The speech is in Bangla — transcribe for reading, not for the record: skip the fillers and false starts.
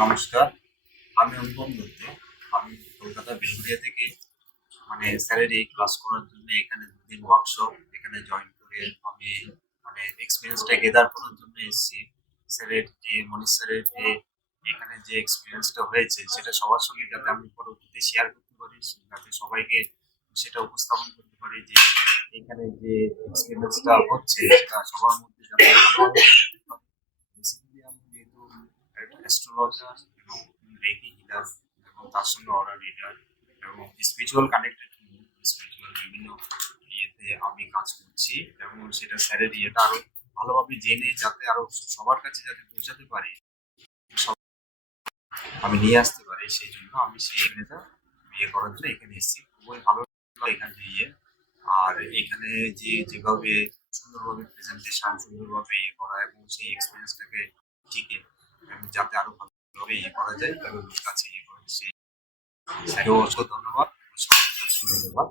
নমস্কার, আমি অনুপম দত্ত। আমি কলকাতা বেলঘরিয়া থেকে স্যারের এই ক্লাস করার জন্য এখানে ২ দিন ওয়ার্কশপ এখানে জয়েন করে আমি এক্সপেরিয়েন্সটা গেদার করার জন্য এসেছি। মনীশ স্যারের যে এখানে যে এক্সপেরিয়েন্সটা হয়েছে সেটা সবার সঙ্গে যাতে আমি পরবর্তীতে শেয়ার করতে পারি, যাতে সবাইকে সেটা উপস্থাপন করতে পারি যে এখানে যে এক্সপেরিয়েন্সটা হচ্ছে সেটা সবার মধ্যে যাতে ভালোভাবে পৌঁছাতে পারে। বেসিক্যালি আমি যেহেতু অ্যাস্ট্রোলজার এবং রেকি হিলার এবং তার সঙ্গে অরা রিডার এবং স্পিরিচুয়াল কানেক্টেড স্পিরিচুয়াল বিভিন্ন ইয়েতে আমি কাজ করছি এবং সেটা স্যারের ইয়েটা আরো ভালোভাবে জেনে যাতে আরো সবার কাছে যাতে পৌঁছাতে পারি, আমি নিয়ে আসতে পারি, সেই জন্য আমি সেই এখানেটা করার জন্য এখানে এসেছি। খুবই ভালো লাগলো এখানে যে আর এখানে যেভাবে সুন্দরভাবে প্রেজেন্টেশন সুন্দরভাবে করা এবং সেই এক্সপিরিয়েন্সটাকে টিকে এবং যাতে আরো ভালোভাবে করা যায় এবং কাছে করে সেই স্যারকেও অসংখ্য ধন্যবাদ। ধন্যবাদ।